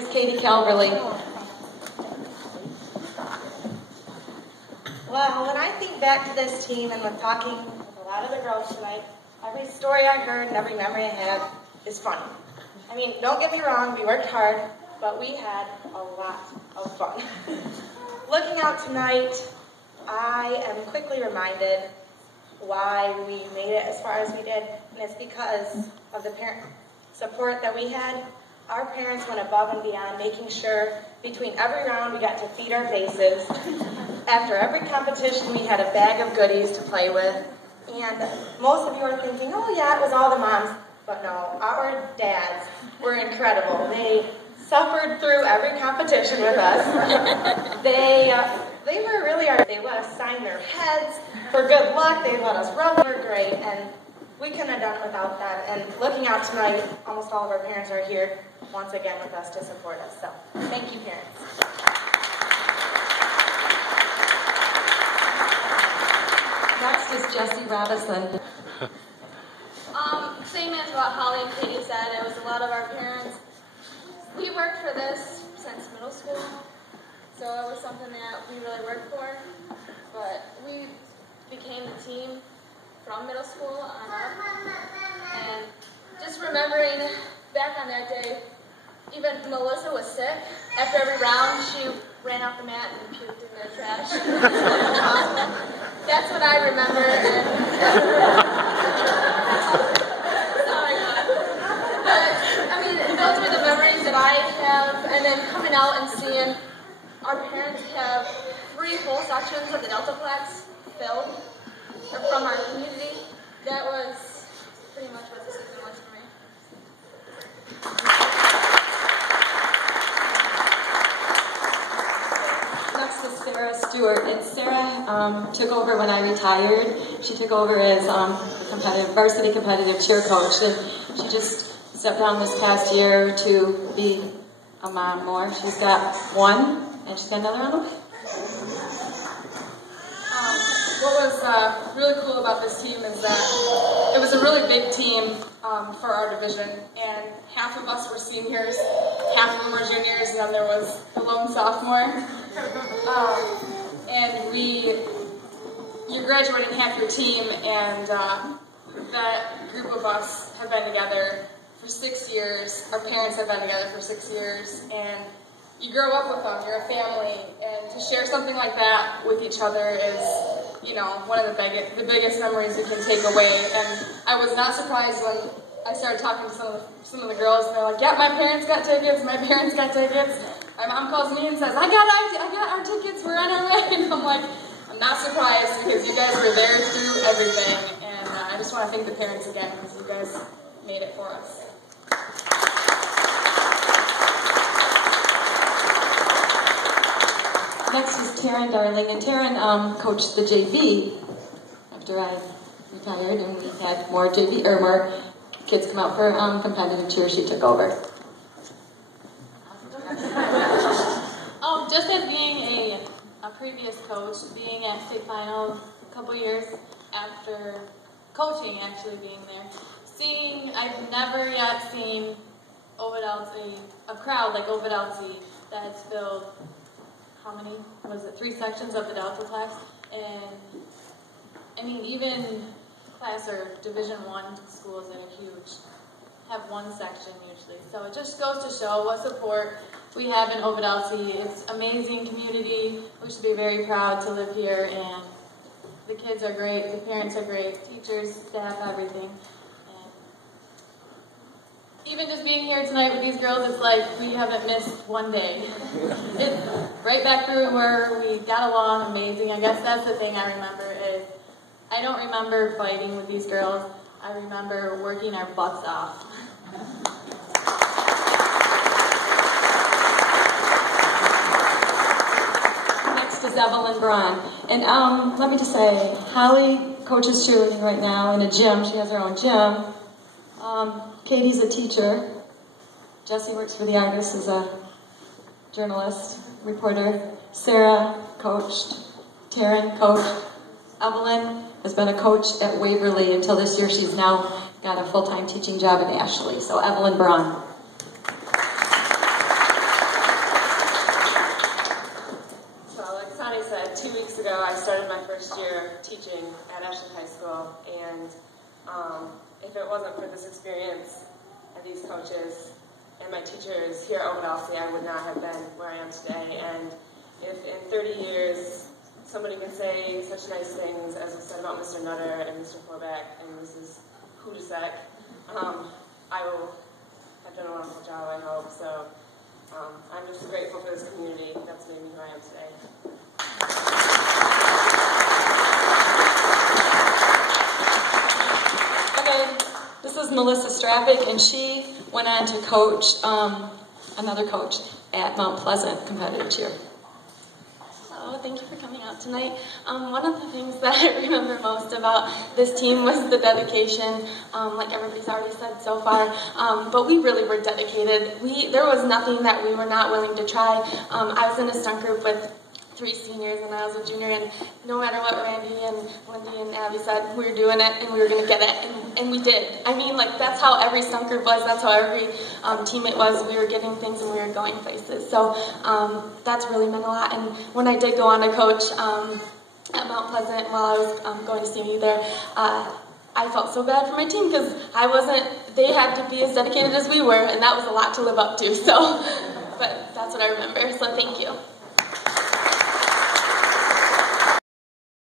is Katie Calverley. Well, when I think back to this team and with talking with a lot of the girls tonight, every story I heard and every memory I have is funny. I mean, don't get me wrong, we worked hard, but we had a lot of fun. Looking out tonight, I am quickly reminded why we made it as far as we did, and it's because of the parent support that we had. Our parents went above and beyond, making sure between every round we got to feed our faces. After every competition, we had a bag of goodies to play with. And most of you are thinking, oh yeah, it was all the moms. But no, our dads were incredible. They suffered through every competition with us. They were really they let us sign their heads for good luck. They let us rub. They were great, and we couldn't have done it without them. And looking out tonight, almost all of our parents are here once again with us to support us. So thank you, parents. Next is Jessie Robison. Same as what Holly and Katie said, it was a lot of our parents. We worked for this since middle school, so it was something that we really worked for. But we became the team from middle school on up. And just remembering back on that day, even Melissa was sick. After every round, she ran off the mat and puked in the trash. That's what I remember. Those were the memories that I have, and then coming out and seeing our parents have 3 full sections of the Deltaplex filled from our community. That was pretty much what the season was for me. Next is Sarah Stewart. And Sarah took over when I retired. She took over as varsity competitive cheer coach, and she just stepped down this past year to be a mom more. She's got one, and she's got another on the way. What was really cool about this team is that it was a really big team for our division, and half of us were seniors, half of them were juniors, and then there was the lone sophomore. And you're graduating half your team, and that group of us have been together for 6 years. Our parents have been together for 6 years, and you grow up with them. You're a family, and to share something like that with each other is, one of the biggest memories you can take away. And I was not surprised when I started talking to some of the girls, and they're like, "Yeah, my parents got tickets. My parents got tickets." My mom calls me and says, "I got our tickets. We're on our way." And I'm like, I'm not surprised because you guys were there through everything, and I just want to thank the parents again because you guys made it for us. Next is Taryn Darling, and Taryn coached the JV after I retired, and we had more kids come out for competitive cheer. She took over. Just as being a previous coach, being at state finals a couple years after coaching, actually being there, I've never yet seen a crowd like Ovidalci that's filled. How many? Was it 3 sections of the Deltaplex? And I mean, even class or Division I schools that are huge have 1 section usually. So it just goes to show what support we have in Ovidalci. It's amazing community. We should be very proud to live here, and the kids are great, the parents are great, teachers, staff, everything. Even just being here tonight with these girls, it's like we haven't missed one day. It's right back through where we got along, amazing. I guess that's the thing I remember is I don't remember fighting with these girls. I remember working our butts off. Next is Evelyn Braun. And let me just say, Holly coaches cheerleading right now in a gym. She has her own gym. Katie's a teacher. Jessie works for the Argus as a journalist, reporter. Sarah coached. Taryn coached. Evelyn has been a coach at Waverly until this year. She's now got a full-time teaching job at Ashley. So Evelyn Braun. at Ashland High School, and if it wasn't for this experience and these coaches and my teachers here at Owen Alsey, I would not have been where I am today. And if in 30 years somebody can say such nice things as was said about Mr. Nutter and Mr. Forback and Mrs. Hudasek, I will have done a wonderful job, I hope. So I'm just grateful for this community that's made me who I am today. This is Melissa Strappick, and she went on to coach another coach at Mount Pleasant competitive cheer. Hello, thank you for coming out tonight. One of the things that I remember most about this team was the dedication, like everybody's already said so far, but we really were dedicated. There was nothing that we were not willing to try. I was in a stunt group with 3 seniors and I was a junior, and no matter what Randy and Lindy and Abby said, we were doing it and we were going to get it, and we did. I mean, like, that's how every stunt group was, that's how every teammate was. We were getting things and we were going places. So that's really meant a lot. And when I did go on to coach at Mount Pleasant while I was going to CMU there, I felt so bad for my team because they had to be as dedicated as we were, and that was a lot to live up to. So, but that's what I remember, so thank you.